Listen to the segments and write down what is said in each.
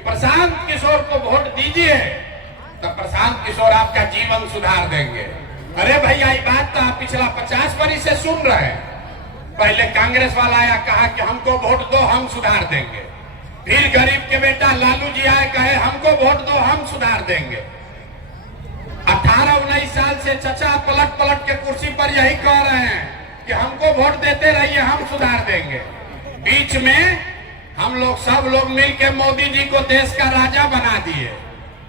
प्रशांत किशोर को वोट दीजिए तो प्रशांत किशोर आपका जीवन सुधार देंगे। अरे भैया ये बात तो आप पिछला 50 वर्ष से सुन रहे हैं। पहले कांग्रेस वाला आया कहा कि हमको वोट दो हम सुधार देंगे, फिर गरीब के बेटा लालू जी आए कहे हमको वोट दो हम सुधार देंगे। 18-19 साल से चचा पलट पलट के कुर्सी पर यही कह रहे हैं कि हमको वोट देते रहिए हम सुधार देंगे। बीच में हम लोग सब लोग मिलकर मोदी जी को देश का राजा बना दिए,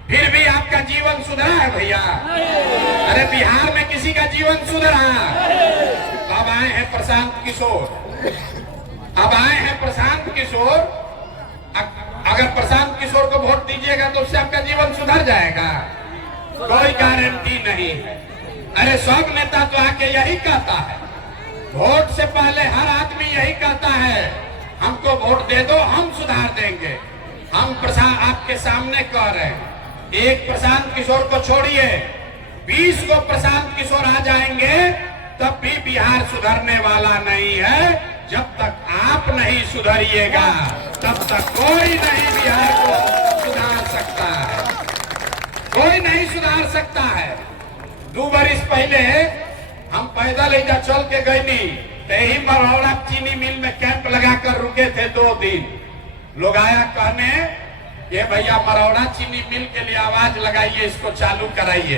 फिर भी आपका जीवन सुधरा है भैया? अरे बिहार में किसी का जीवन सुधरा? अब आए हैं प्रशांत किशोर, अब आए हैं प्रशांत किशोर। अगर प्रशांत किशोर को वोट दीजिएगा तो उससे आपका जीवन सुधर जाएगा? कोई गारंटी नहीं है। अरे सब नेता तो आके यही कहता है, वोट से पहले हर आदमी यही कहता है हमको वोट दे दो हम सुधार देंगे। हम आपके सामने कह रहे हैं, एक प्रशांत किशोर को छोड़िए, 20 को प्रशांत किशोर आ जाएंगे तब भी बिहार सुधरने वाला नहीं है। जब तक आप नहीं सुधरिएगा तब तक कोई नहीं बिहार को सुधार सकता है, कोई नहीं सुधार सकता है। 2 वर्ष पहले हम पैदल इधर चल के गए नहीं, यही मरौड़ा चीनी मिल में कैंप लगाकर रुके थे 2 दिन। लोग आया कहने ये भैया मरौड़ा चीनी मिल के लिए आवाज लगाइए, इसको चालू कराइए।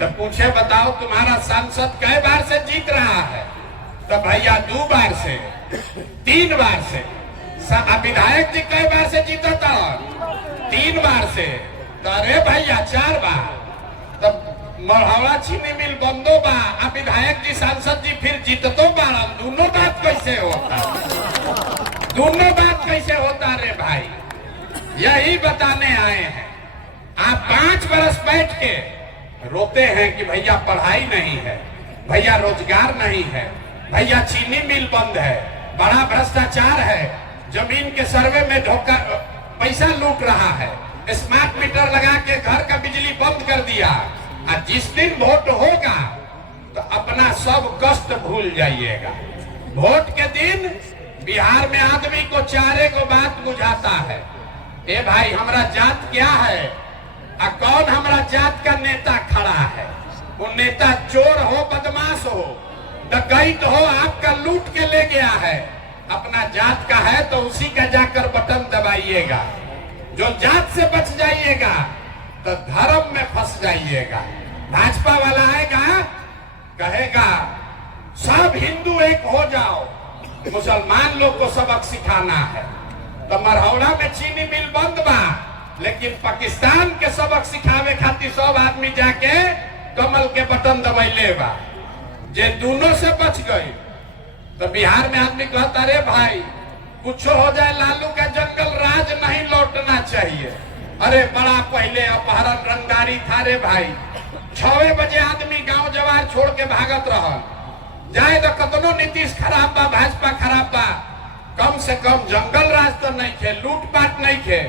तो पूछे बताओ तुम्हारा सांसद कई बार से जीत रहा है? तो भैया 2 बार से 3 बार से। विधायक जी कई बार से जीता था? 3 बार से। तो अरे भैया 4 बार। तब मरौड़ा चीनी मिल बंदो बा, अब विधायक जी सांसद जी फिर जीततो बारन। दोनों बात कैसे होता? दोनों बात कैसे होता रे भाई? यही बताने आए हैं। आप 5 बरस बैठ के रोते हैं कि भैया पढ़ाई नहीं है, भैया रोजगार नहीं है, भैया चीनी मिल बंद है, बड़ा भ्रष्टाचार है, जमीन के सर्वे में धोखा पैसा लूट रहा है, स्मार्ट मीटर लगा के घर का बिजली बंद कर दिया। और जिस दिन वोट होगा तो अपना सब कष्ट भूल जाइएगा। वोट के दिन बिहार में आदमी को चारे को बात बुझाता है, ए भाई हमारा जात क्या है और कौन हमारा जात का नेता खड़ा है। वो नेता चोर हो, बदमाश हो, डकैत हो, आपका लूट के ले गया है। अपना जात का है तो उसी का जाकर बटन दबाइएगा। जो जात से बच जाइएगा तो धर्म में फंस जाइएगा। भाजपा वाला आएगा कहेगा सब हिंदू एक हो जाओ, मुसलमान लोग को सबक सिखाना है। तो मरौड़ा में चीनी मिल बंद बा, लेकिन पाकिस्तान के सबक सिखावे खातिर सब आदमी जाके कमल के बटन दबैले बा। जे दोनों से बच गए तो बिहार में आदमी कहता रे भाई कुछ हो जाए लालू का जंगल राज नहीं लौटना चाहिए। अरे बड़ा पहले अपहरण रंगदारी था रे भाई। 6 बजे आदमी गांव जवार छोड़ के भागत रहा। जाए तो कतनो नीतीश खराब बा, भाजपा खराब बा, कम से कम जंगल राज तो नहीं थे, लूटपाट नहीं थे।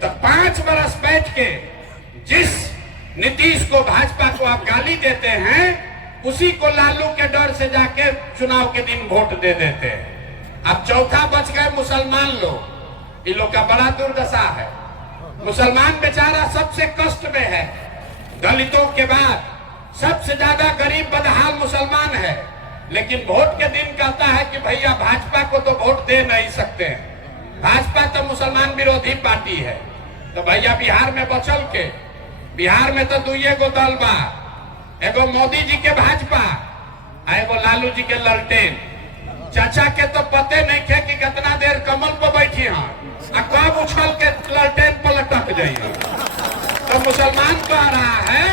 तो 5 बरस बैठ के जिस नीतीश को भाजपा को आप गाली देते हैं उसी को लालू के डर से जाके चुनाव के दिन वोट दे देते हैं। अब चौथा बच गए मुसलमान लोग। इन लोग का बड़ा दुर्दशा है। मुसलमान बेचारा सबसे कष्ट में है, दलितों के बाद सबसे ज्यादा गरीब बदहाल मुसलमान है। लेकिन वोट के दिन कहता है कि भैया भाजपा को तो वोट दे नहीं सकते हैं, भाजपा तो मुसलमान विरोधी पार्टी है। तो भैया बिहार में बचल के, बिहार में तो 2 गो दल बा, एगो मोदी जी के भाजपा, एगो लालू जी के ललटेन। चाचा के तो पते नहीं थे कि कितना देर कमल पर बैठी हैं, कब उछल के ललटेन पर लटक जाइए। तो मुसलमान कह रहा है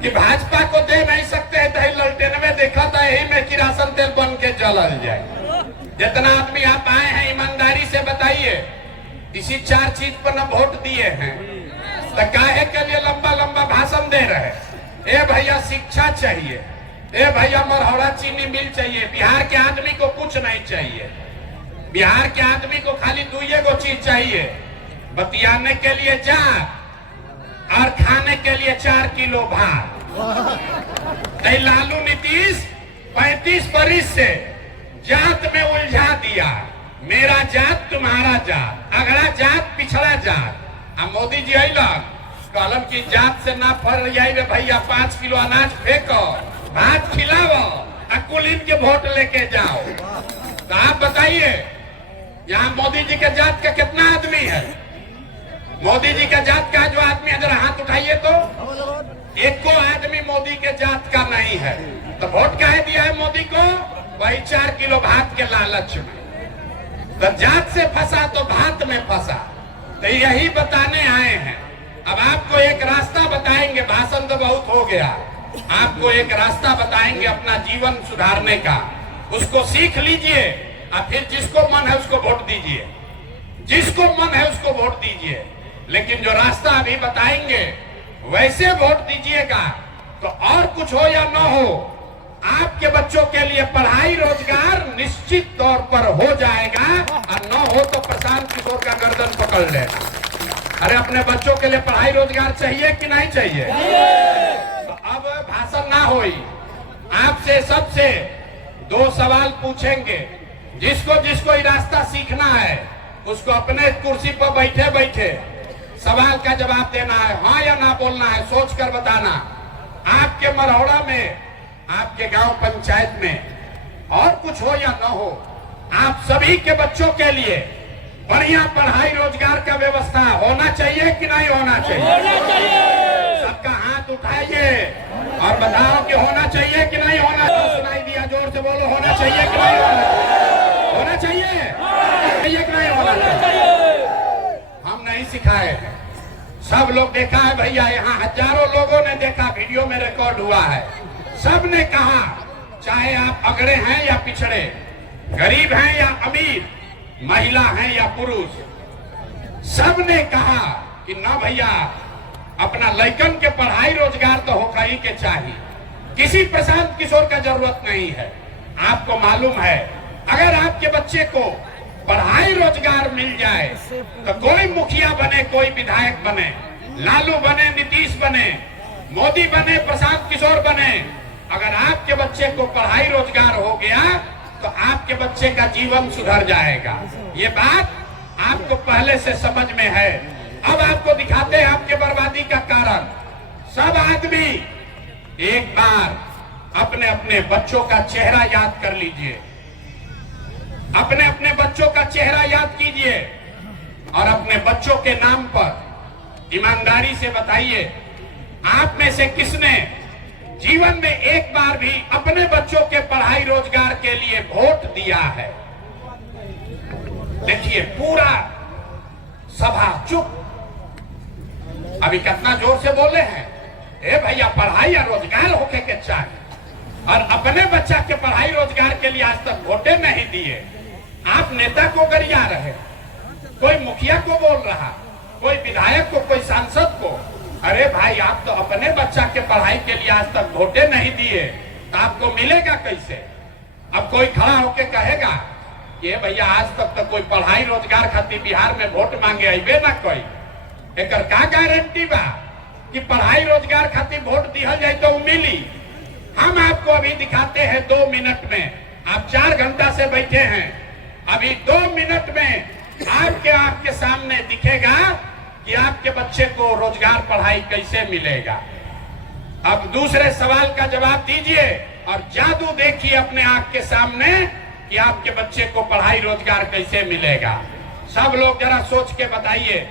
कि भाजपा को दे नहीं सकते है, तो ललटेन में देखा था यही में किरासन तेल बन के जलल जाए। जितना आदमी आप आए हैं ईमानदारी से बताइए, इसी 4 चीज पर न वोट दिए हैं तो काहे के लिए लंबा लंबा भाषण दे रहे? ए भैया शिक्षा चाहिए, ए भैया मरौड़ा चीनी मिल चाहिए। बिहार के आदमी को कुछ नहीं चाहिए। बिहार के आदमी को खाली 2 गो चीज चाहिए, बतियाने के लिए जात और खाने के लिए 4 किलो भात। लालू नीतीश 35 बरिस से जात में उलझा दिया, मेरा जात तुम्हारा जात, अगला जात पिछड़ा जात। अब मोदी जी अलन कहलन की जात से ना फर जाई रे भैया, 5 किलो अनाज फेंको, भात खिलाओ, कुलीन के वोट लेके जाओ। तो आप बताइए यहाँ मोदी जी के जात का कितना आदमी है? मोदी जी के जात का जो आदमी है, जरा हाथ उठाइए तो। एक को आदमी मोदी के जात का नहीं है। तो वोट काहे दिया है मोदी को? वही 4 किलो भात के लालच में। तो जात से फंसा तो भात में फंसा। तो यही बताने आए हैं। अब आपको एक रास्ता बताएंगे, भाषण तो बहुत हो गया, आपको एक रास्ता बताएंगे अपना जीवन सुधारने का। उसको सीख लीजिए और फिर जिसको मन है उसको वोट दीजिए, जिसको मन है उसको वोट दीजिए। लेकिन जो रास्ता अभी बताएंगे वैसे वोट दीजिएगा तो और कुछ हो या न हो, आपके बच्चों के लिए पढ़ाई रोजगार निश्चित तौर पर हो जाएगा। और न हो तो प्रशांत किशोर का गर्दन पकड़ लेना। अरे अपने बच्चों के लिए पढ़ाई रोजगार चाहिए कि नहीं चाहिए? तो अब भाषण ना होई, आपसे सबसे 2 सवाल पूछेंगे। जिसको जिसको ये रास्ता सीखना है उसको अपने कुर्सी पर बैठे बैठे सवाल का जवाब देना है, हाँ या ना बोलना है, सोच कर बताना। आपके मरौड़ा में, आपके गांव पंचायत में और कुछ हो या न हो, आप सभी के बच्चों के लिए बढ़िया पढ़ाई रोजगार का व्यवस्था होना चाहिए कि नहीं होना चाहिए? होना चाहिए। सबका हाथ उठाइए और बताओ कि होना चाहिए कि नहीं होना चाहिए। सुनाई दिया, जोर से बोलो, होना चाहिए कि नहीं होना चाहिए? होना चाहिए कि नहीं होना चाहिए? हम नहीं सिखाए, सब लोग देखा है भैया, यहाँ हजारों लोगों ने देखा, वीडियो में रिकॉर्ड हुआ है। सब ने कहा, चाहे आप अगड़े हैं या पिछड़े, गरीब हैं या अमीर, महिला हैं या पुरुष, सब ने कहा कि ना भैया अपना लड़कन के पढ़ाई रोजगार तो होगा ही के चाहिए। किसी प्रशांत किशोर का जरूरत नहीं है। आपको मालूम है अगर आपके बच्चे को पढ़ाई रोजगार मिल जाए तो कोई मुखिया बने, कोई विधायक बने, लालू बने, नीतीश बने, मोदी बने, प्रशांत किशोर बने, अगर आपके बच्चे को पढ़ाई रोजगार हो गया तो आपके बच्चे का जीवन सुधर जाएगा। ये बात आपको पहले से समझ में है। अब आपको दिखाते हैं आपके बर्बादी का कारण। सब आदमी एक बार अपने अपने बच्चों का चेहरा याद कर लीजिए, अपने अपने बच्चों का चेहरा याद कीजिए और अपने बच्चों के नाम पर ईमानदारी से बताइए, आप में से किसने जीवन में एक बार भी अपने बच्चों के पढ़ाई रोजगार के लिए वोट दिया है? देखिए पूरा सभा चुप। अभी कितना जोर से बोले हैं, ए भैया पढ़ाई या रोजगार होके के चाहिए, और अपने बच्चा के पढ़ाई रोजगार के लिए आज तक वोटे नहीं दिए। आप नेता को गरिया रहे, कोई मुखिया को बोल रहा, कोई विधायक को, कोई सांसद को। अरे भाई आप तो अपने बच्चा के पढ़ाई के लिए आज तक वोटे नहीं दिए तो आपको मिलेगा कैसे? अब कोई खड़ा होके कहेगा ये भैया आज तक तो कोई पढ़ाई रोजगार खातिर बिहार में वोट मांगे अबे ना कोई, एक का गारंटी बा कि पढ़ाई रोजगार खातिर वोट दिया जाए तो मिली? हम आपको अभी दिखाते हैं 2 मिनट में। आप 4 घंटा से बैठे हैं, अभी 2 मिनट में आपके आंख के सामने दिखेगा कि आपके बच्चे को रोजगार पढ़ाई कैसे मिलेगा। अब दूसरे सवाल का जवाब दीजिए और जादू देखिए अपने आंख के सामने कि आपके बच्चे को पढ़ाई रोजगार कैसे मिलेगा। सब लोग जरा सोच के बताइए,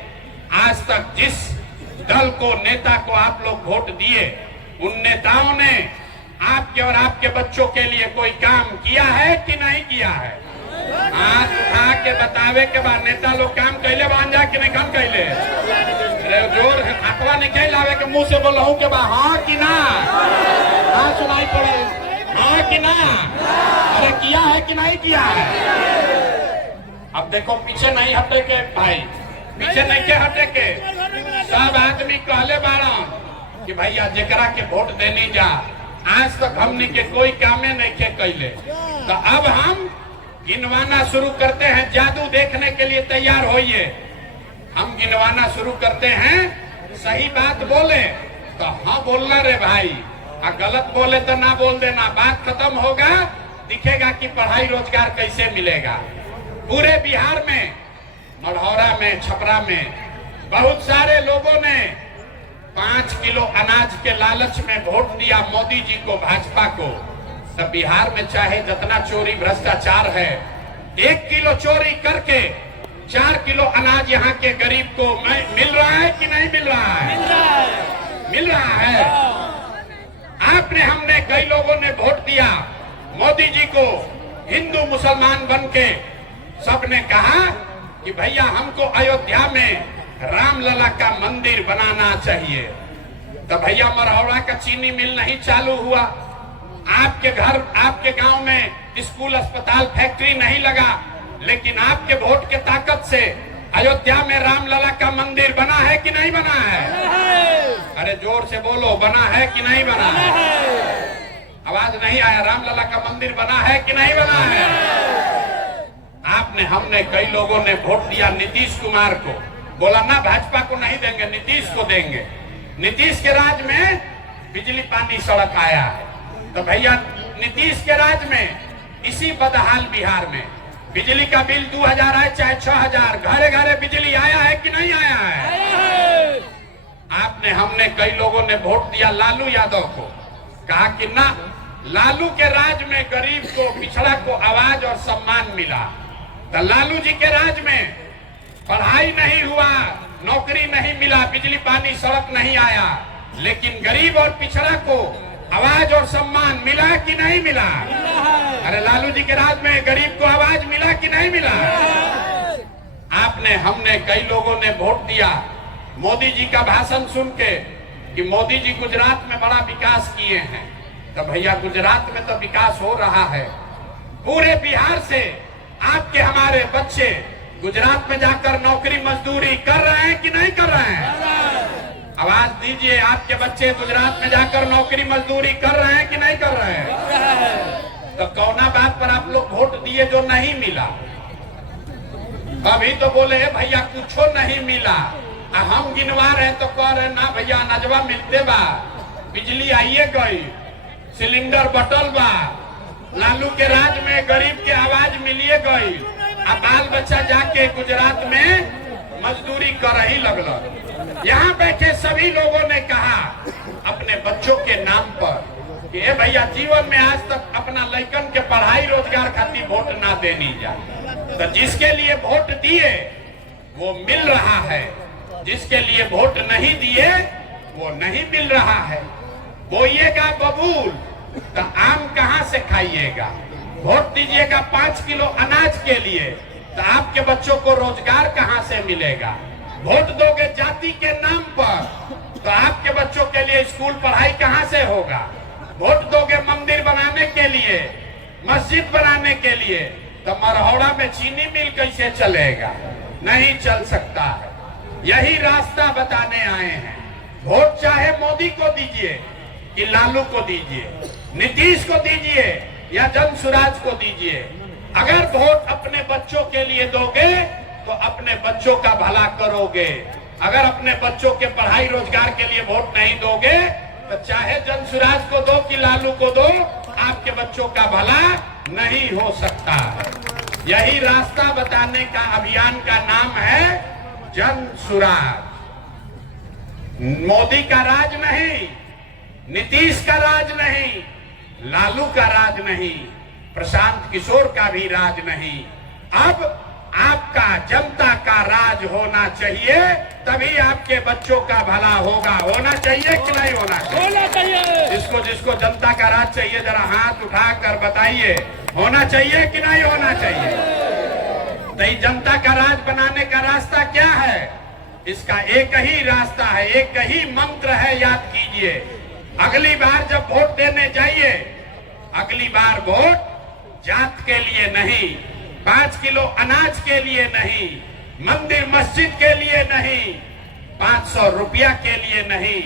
आज तक जिस दल को, नेता को आप लोग वोट दिए, उन नेताओं ने आपके और आपके बच्चों के लिए कोई काम किया है कि नहीं किया है? हाथ उठा के बतावे के बाद नेता लोग काम कैले बन जा कि नहीं काम कैले? अरे जोर अखवा निकल आवे के मुंह से बोलहूं के बाद हाँ कि ना? हाँ सुनाई पड़े, हाँ कि ना? अरे किया है कि नहीं किया है? अब देखो पीछे नहीं हटे के भाई, पीछे नहीं के हटे के। सब आदमी कहले बारा कि भैया जेकरा के वोट देने जा, आज तक हमने के कोई कामे नहीं के कैले। तो अब हम गिनवाना शुरू करते हैं, जादू देखने के लिए तैयार होइए। हम गिनवाना शुरू करते हैं, सही बात बोले तो हाँ बोलना रे भाई, और गलत बोले तो ना बोल देना। बात खत्म होगा, दिखेगा कि पढ़ाई रोजगार कैसे मिलेगा। पूरे बिहार में, मढ़ौरा में, छपरा में बहुत सारे लोगों ने 5 किलो अनाज के लालच में वोट दिया मोदी जी को, भाजपा को। तब बिहार में चाहे जितना चोरी भ्रष्टाचार है, 1 किलो चोरी करके 4 किलो अनाज यहाँ के गरीब को मिल रहा है कि नहीं मिल रहा है? मिल रहा है। आपने, हमने, कई लोगों ने वोट दिया मोदी जी को। हिंदू मुसलमान बन के सबने कहा कि भैया हमको अयोध्या में रामलला का मंदिर बनाना चाहिए। तो भैया मढ़ौरा का चीनी मिल नहीं चालू हुआ, आपके घर, आपके गांव में स्कूल, अस्पताल, फैक्ट्री नहीं लगा, लेकिन आपके वोट के ताकत से अयोध्या में रामलला का मंदिर बना है कि नहीं बना है? अरे जोर से बोलो, बना है कि नहीं बना है? आवाज नहीं आया। रामलला का मंदिर बना है कि नहीं बना है? आपने, हमने, कई लोगों ने वोट दिया नीतीश कुमार को। बोला ना भाजपा को नहीं देंगे, नीतीश को देंगे। नीतीश के राज में बिजली, पानी, सड़क आया है। तो भैया नीतीश के राज में इसी बदहाल बिहार में बिजली का बिल 2000 आए चाहे 6000, घरे घरे बिजली आया है कि नहीं आया है? आपने, हमने, कई लोगों ने वोट दिया लालू यादव को। कहा कि ना, लालू के राज में गरीब को, पिछड़ा को आवाज और सम्मान मिला। तो लालू जी के राज में पढ़ाई नहीं हुआ, नौकरी नहीं मिला, बिजली, पानी, सड़क नहीं आया, लेकिन गरीब और पिछड़ा को आवाज और सम्मान मिला कि नहीं मिला? अरे लालू जी के राज में गरीब को आवाज मिला कि नहीं मिला? आपने, हमने, कई लोगों ने वोट दिया मोदी जी का भाषण सुन के कि मोदी जी गुजरात में बड़ा विकास किए हैं। तो भैया गुजरात में तो विकास हो रहा है, पूरे बिहार से आपके, हमारे बच्चे गुजरात में जाकर नौकरी मजदूरी कर रहे हैं कि नहीं कर रहे हैं? आवाज दीजिए, आपके बच्चे गुजरात में जाकर नौकरी मजदूरी कर रहे हैं कि नहीं कर रहे हैं? तो कौना बात पर आप लोग वोट दिए जो नहीं मिला? अभी तो बोले भैया कुछ नहीं मिला, हम गिनवा रहे तो कह रहे ना भैया अनाजवा मिलते बा, बिजली आइए गई, सिलेंडर बटल बा, लालू के राज में गरीब के आवाज मिलिए गई। अब बाल बच्चा जाके गुजरात में मजदूरी कर ही लगल। यहाँ बैठे सभी लोगों ने कहा अपने बच्चों के नाम पर कि ए भैया जीवन में आज तक अपना लड़कन के पढ़ाई रोजगार खातिर वोट ना देनी जा। तो जिसके लिए वोट दिए वो मिल रहा है, जिसके लिए वोट नहीं दिए वो नहीं मिल रहा है। बोइएगा बबूल तो आम कहाँ से खाइएगा? वोट दीजिएगा 5 किलो अनाज के लिए तो आपके बच्चों को रोजगार कहाँ से मिलेगा? वोट दोगे जाति के नाम पर तो आपके बच्चों के लिए स्कूल पढ़ाई कहाँ से होगा? वोट दोगे मंदिर बनाने के लिए, मस्जिद बनाने के लिए, तो मढ़ौरा में चीनी मिल कैसे चलेगा? नहीं चल सकता है। यही रास्ता बताने आए हैं। वोट चाहे मोदी को दीजिए कि लालू को दीजिए, नीतीश को दीजिए या जनसुराज को दीजिए, अगर वोट अपने बच्चों के लिए दोगे तो अपने बच्चों का भला करोगे। अगर अपने बच्चों के पढ़ाई रोजगार के लिए वोट नहीं दोगे तो चाहे जनसुराज को दो कि लालू को दो, आपके बच्चों का भला नहीं हो सकता है। यही रास्ता बताने का अभियान का नाम है जनसुराज। मोदी का राज नहीं, नीतीश का राज नहीं, लालू का राज नहीं, प्रशांत किशोर का भी राज नहीं। अब आपका, जनता का राज होना चाहिए, तभी आपके बच्चों का भला होगा। होना चाहिए कि नहीं होना चाहिए? होना चाहिए। जिसको जिसको जनता का राज चाहिए जरा हाथ उठाकर बताइए, होना चाहिए कि नहीं होना चाहिए? तो जनता का राज बनाने का रास्ता क्या है? इसका एक ही रास्ता है, एक ही मंत्र है, याद कीजिए। अगली बार जब वोट देने जाइए, अगली बार वोट जात के लिए नहीं, 5 किलो अनाज के लिए नहीं, मंदिर मस्जिद के लिए नहीं, 500 रुपया के लिए नहीं,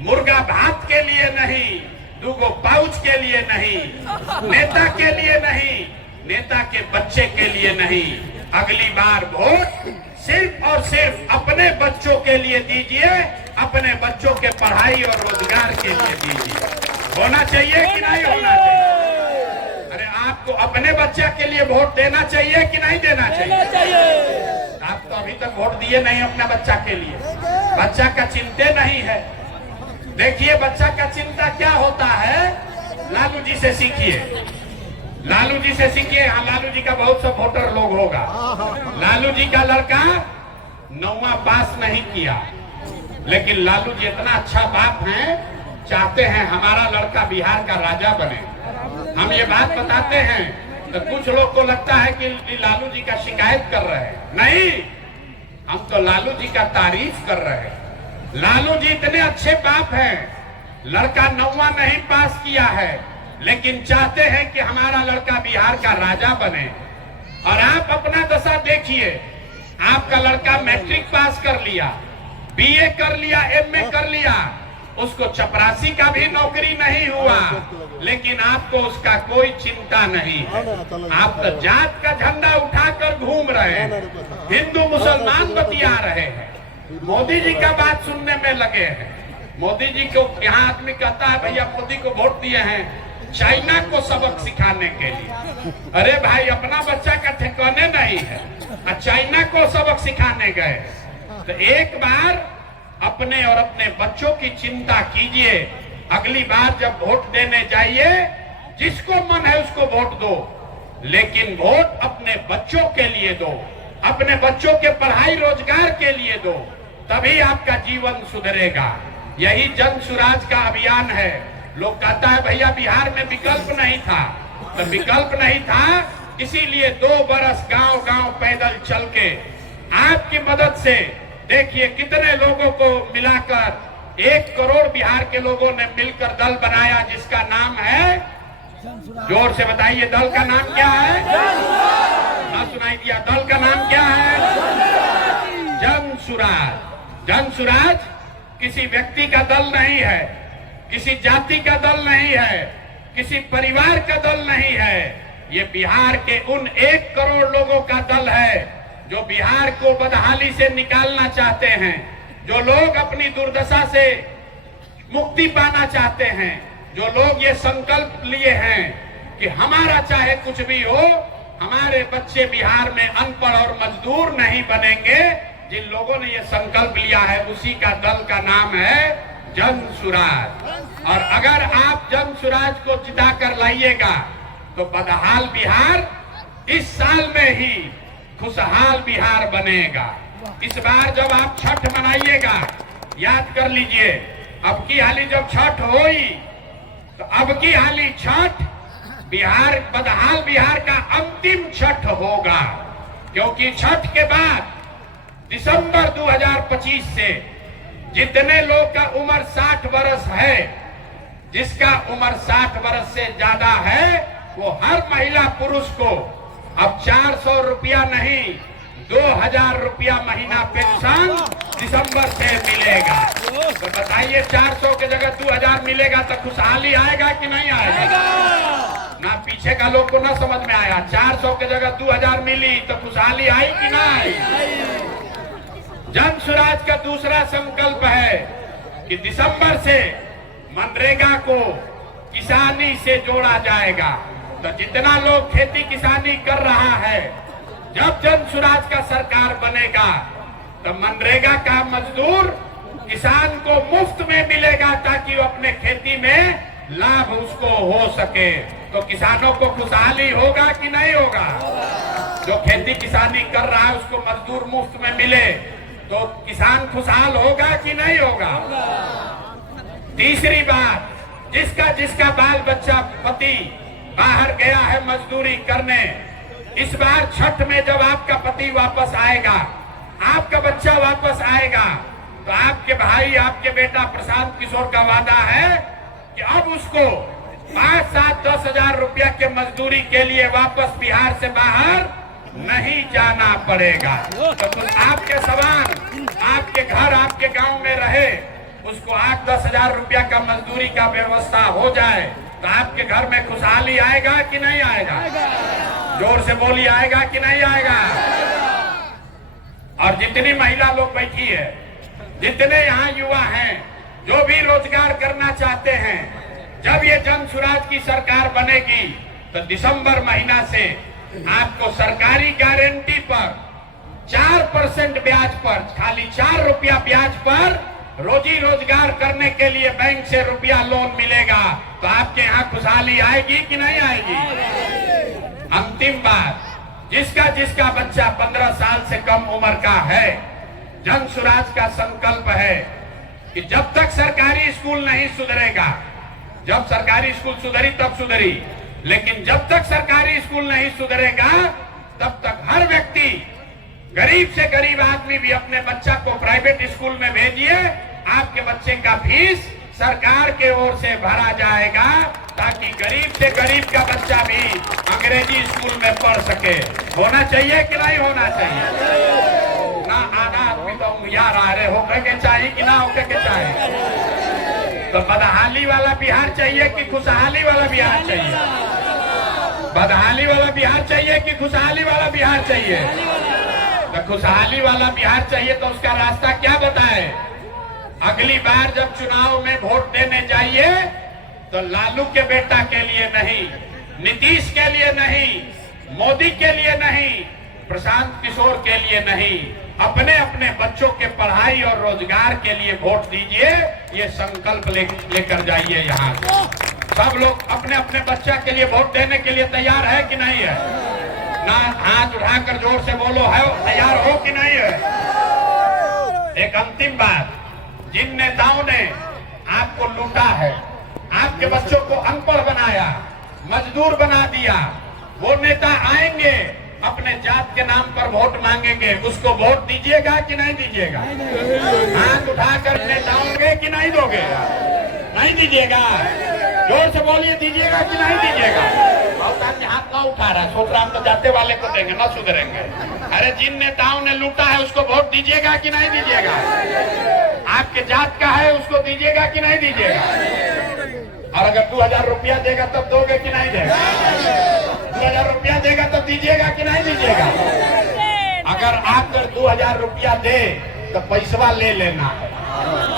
मुर्गा भात के लिए नहीं, 2 पाउच के लिए नहीं, नेता के लिए नहीं, नेता के बच्चे के लिए नहीं। अगली बार वोट सिर्फ और सिर्फ अपने बच्चों के लिए दीजिए, अपने बच्चों के पढ़ाई और रोजगार के लिए दीजिए। होना चाहिए कि नहीं होना चाहिए? अरे आप आपको अपने बच्चा के लिए वोट देना चाहिए कि नहीं देना चाहिए? आप तो अभी तक वोट दिए नहीं अपने बच्चा के लिए, बच्चा का चिंता नहीं है। देखिए बच्चा का चिंता क्या होता है, लालू जी से सीखिए, लालू जी से सीखिए। हाँ, लालू जी का बहुत सा वोटर लोग होगा। लालू जी का लड़का 9वां पास नहीं किया, लेकिन लालू जी इतना अच्छा बाप हैं, चाहते हैं हमारा लड़का बिहार का राजा बने। हम ये बात बताते हैं तो कुछ लोग को लगता है कि लालू जी का शिकायत कर रहे हैं। नहीं, हम तो लालू जी का तारीफ कर रहे हैं। लालू जी इतने अच्छे बाप हैं, लड़का 9वां नहीं पास किया है, लेकिन चाहते हैं कि हमारा लड़का बिहार का राजा बने। और आप अपना दशा देखिए, आपका लड़का मैट्रिक पास कर लिया, बीए कर लिया, एमए कर लिया, उसको चपरासी का भी नौकरी नहीं हुआ, लेकिन आपको उसका कोई चिंता नहीं है। आप तो जात का झंडा उठाकर घूम रहे हैं, हिंदू मुसलमान बतिया रहे हैं, मोदी जी का बात सुनने में लगे हैं। मोदी जी को यहाँ आदमी कहता है भैया मोदी को वोट दिए हैं चाइना को सबक सिखाने के लिए। अरे भाई, अपना बच्चा का ठिकाने नहीं है, चाइना को सबक सिखाने गए। तो एक बार अपने और अपने बच्चों की चिंता कीजिए। अगली बार जब वोट देने जाइए, जिसको मन है उसको वोट दो, लेकिन वोट अपने बच्चों के लिए दो, अपने बच्चों के पढ़ाई रोजगार के लिए दो, तभी आपका जीवन सुधरेगा। यही जन सुराज का अभियान है। लोग कहता है भैया बिहार में विकल्प नहीं था, तो विकल्प नहीं था इसीलिए 2 बरस गांव गांव पैदल चल के आपकी मदद से देखिए कितने लोगों को मिलाकर 1 करोड़ बिहार के लोगों ने मिलकर दल बनाया, जिसका नाम है, जोर से बताइए दल का नाम क्या है? ना सुनाई दिया? दल का नाम क्या है? जन सुराज। जन सुराज किसी व्यक्ति का दल नहीं है, किसी जाति का दल नहीं है, किसी परिवार का दल नहीं है। ये बिहार के उन 1 करोड़ लोगों का दल है जो बिहार को बदहाली से निकालना चाहते हैं, जो लोग अपनी दुर्दशा से मुक्ति पाना चाहते हैं, जो लोग ये संकल्प लिए हैं कि हमारा चाहे कुछ भी हो, हमारे बच्चे बिहार में अनपढ़ और मजदूर नहीं बनेंगे। जिन लोगों ने ये संकल्प लिया है, उसी का दल का नाम है जन सुराज। और अगर आप जन सुराज को जिता कर लाइएगा तो बदहाल बिहार इस साल में ही खुशहाल बिहार बनेगा। इस बार जब आप छठ मनाइएगा, याद कर लीजिए, अब की हाली जब छठ होई तो अब की हाली छठ बिहार, बदहाल बिहार का अंतिम छठ होगा, क्योंकि छठ के बाद दिसंबर 2025 से जितने लोग का उम्र 60 बरस है, जिसका उम्र 60 बरस से ज्यादा है, वो हर महिला पुरुष को अब 400 रुपया नहीं 2000 रुपया महीना पेंशन दिसंबर से मिलेगा। तो बताइए 400 के जगह 2000 मिलेगा तो खुशहाली आएगा कि नहीं आएगा? ना पीछे का लोग को ना समझ में आया। 400 के जगह 2000 मिली तो खुशहाली आई कि ना आई? जन सुराज का दूसरा संकल्प है कि दिसंबर से मनरेगा को किसानी से जोड़ा जाएगा। तो जितना लोग खेती किसानी कर रहा है, जब जन सुराज का सरकार बनेगा तो मनरेगा का मजदूर किसान को मुफ्त में मिलेगा, ताकि वो अपने खेती में लाभ उसको हो सके। तो किसानों को खुशहाली होगा कि नहीं होगा? जो खेती किसानी कर रहा है उसको मजदूर मुफ्त में मिले तो किसान खुशहाल होगा कि नहीं होगा? तीसरी बात, जिसका बाल बच्चा पति बाहर गया है मजदूरी करने, इस बार छठ में जब आपका पति वापस आएगा, आपका बच्चा वापस आएगा, तो आपके भाई, आपके बेटा प्रशांत किशोर का वादा है कि अब उसको 5, 7, 10 हजार रुपया के मजदूरी के लिए वापस बिहार से बाहर नहीं जाना पड़ेगा। तो कुछ आपके समान आपके घर, आपके गांव में रहे, उसको 8-10 हजार रुपया का मजदूरी का व्यवस्था हो जाए, तो आपके घर में खुशहाली आएगा कि नहीं आएगा? जोर से बोली, आएगा कि नहीं आएगा? और जितनी महिला लोग बैठी है, जितने यहाँ युवा हैं जो भी रोजगार करना चाहते हैं, जब ये जन सुराज की सरकार बनेगी तो दिसंबर महीना से आपको सरकारी गारंटी पर 4% ब्याज पर, खाली 4 रुपया ब्याज पर रोजी रोजगार करने के लिए बैंक से रुपया लोन मिलेगा। तो आपके यहाँ खुशहाली आएगी कि नहीं आएगी? अंतिम बात, जिसका बच्चा 15 साल से कम उम्र का है, जन सुराज का संकल्प है कि जब तक सरकारी स्कूल नहीं सुधरेगा, जब सरकारी स्कूल सुधरी तब सुधरी, लेकिन जब तक सरकारी स्कूल नहीं सुधरेगा तब तक हर व्यक्ति, गरीब से गरीब आदमी भी अपने बच्चा को प्राइवेट स्कूल में भेजिए। आपके बच्चे का फीस सरकार के ओर से भरा जाएगा ताकि गरीब से गरीब का बच्चा भी अंग्रेजी स्कूल में पढ़ सके। होना चाहिए कि नहीं होना चाहिए? ना आधा आदमी तो यार आ रहे होकर के चाहिए कि ना होकर के चाहिए? तो बदहाली वाला बिहार चाहिए कि खुशहाली वाला बिहार चाहिए? बदहाली वाला बिहार चाहिए कि खुशहाली वाला बिहार चाहिए? तो खुशहाली वाला बिहार चाहिए तो उसका रास्ता क्या बताए? अगली बार जब चुनाव में वोट देने जाइए तो लालू के बेटा के लिए नहीं, नीतीश के लिए नहीं, मोदी के लिए नहीं, प्रशांत किशोर के लिए नहीं, अपने अपने बच्चों के पढ़ाई और रोजगार के लिए वोट दीजिए। ये संकल्प लेकर जाइए। यहाँ सब लोग अपने अपने बच्चा के लिए वोट देने के लिए तैयार है कि नहीं है? ना हाथ उठाकर जोर से बोलो, है तैयार हो कि नहीं है? एक अंतिम बात, जिन नेताओं ने आपको लूटा है, आपके बच्चों को अनपढ़ बनाया, मजदूर बना दिया, वो नेता आएंगे अपने जात के नाम पर वोट मांगेंगे, उसको वोट दीजिएगा कि नहीं दीजिएगा? हाथ उठाकर नेताओंगे कि नहीं दोगे? नहीं दीजिएगा? जोर से बोलिए, दीजिएगा कि नहीं दीजिएगा? बहुत आदमी हाथ ना उठा रहा है, सोच रहा हम तो जाते वाले को देंगे, ना सुधरेंगे। अरे जिन नेताओं ने लूटा है उसको वोट दीजिएगा कि नहीं दीजिएगा? आपके जात का है उसको दीजिएगा कि नहीं दीजिएगा? और अगर 2000 रुपया देगा तब दोगे कि नहीं देगा? 2000 रुपया देगा तब दीजिएगा कि नहीं दीजिएगा? अगर आप 2000 रुपया दे तो पैसा ले लेना है,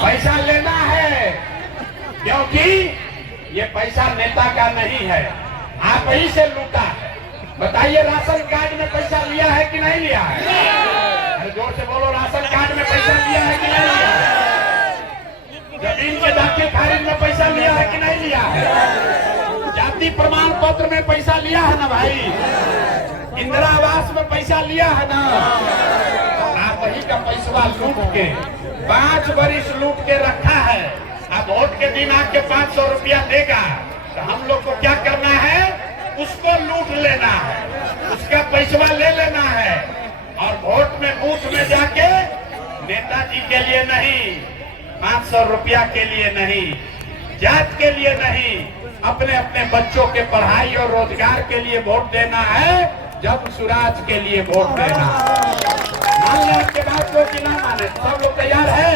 पैसा लेना है, क्योंकि ये पैसा नेता का नहीं है, आप ही से लूटा है। बताइए, राशन कार्ड में पैसा लिया है कि नहीं लिया है? अरे जोर से बोलो, राशन कार्ड में पैसा लिया है कि नहीं लिया है? जमीन के दाखिल खारिज में पैसा लिया है कि नहीं लिया है? जाति प्रमाण पत्र में पैसा लिया है ना भाई? इंदिरा आवास में पैसा लिया है ना? आप वही का पैसा लूट के 5 वर्ष लूट के रखा है। अब वोट के दिन आपके 500 रुपया देगा तो हम लोग को क्या करना है? उसको लूट लेना है, उसका पैसा ले लेना है, और वोट में बूथ में जाके नेताजी के लिए नहीं, 500 रुपया के लिए नहीं, जात के लिए नहीं, अपने अपने बच्चों के पढ़ाई और रोजगार के लिए वोट देना है। जब सुराज के लिए वोट देना। मान लो आपके बात को कि ना माने, सब लोग तैयार है?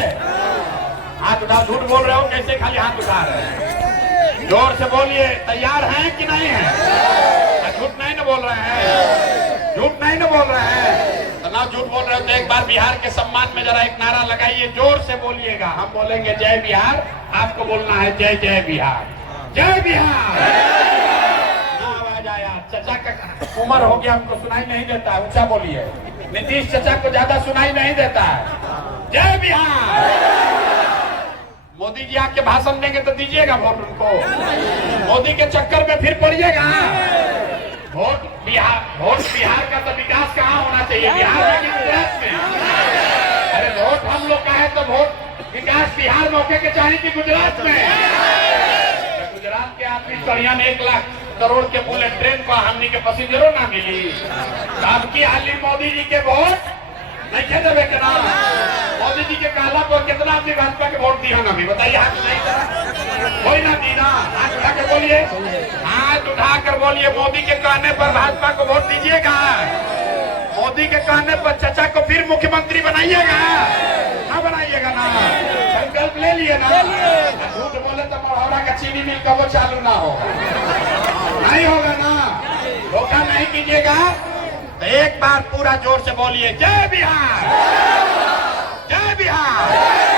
हाथ उठा, झूठ बोल रहे हो कैसे खाली हाथ उठा रहे हैं? जोर से बोलिए, तैयार हैं कि नहीं है? झूठ नहीं ना बोल रहे हैं? झूठ नहीं ना बोल रहे हैं? तो ना झूठ बोल रहे हो तो एक बार बिहार के सम्मान में जरा एक नारा लगाइए, जोर से बोलिएगा। हम बोलेंगे जय बिहार, आपको बोलना है जय जय बिहार, जय बिहार। आवाज आया, चचा का उम्र हो गया, हमको सुनाई नहीं देता, ऊंचा बोलिए। नीतीश चचा को ज्यादा सुनाई नहीं देता है। जय बिहार। मोदी जी आके भाषण देंगे तो दीजिएगा वोट उनको? मोदी के चक्कर में फिर पड़िएगा? वोट बिहार का तो विकास कहाँ होना चाहिए? बिहार में कि गुजरात में? अरे वोट हम लोग का है तो वोट विकास बिहार में होके के चाहिए कि गुजरात में? गुजरात के आदमी चढ़िया में 1 लाख करोड़ के बुलेट ट्रेन को हमनी के पैसेंजरों ना मिली। आपकी हाली मोदी जी के वोट नहीं खे देवे के नाम। मोदी जी के कहला पर कितना आदमी भाजपा के वोट दिया ना? भी बताइए, हाथ नहीं कोई ना दी ना? हाथ उठा कर बोलिए, हाथ उठा कर बोलिए, मोदी के कहने पर भाजपा को वोट दीजिएगा? मोदी के कहने पर चचा को फिर मुख्यमंत्री बनाइएगा ना? बनाइएगा ना? संकल्प ले लिए ना? झूठ बोले तो मढ़ौरा का चीनी मिल का वो चालू ना होगा, नहीं होगा ना? धोखा नहीं कीजिएगा। तो एक बार पूरा जोर से बोलिए, जय बिहार, जय बिहार।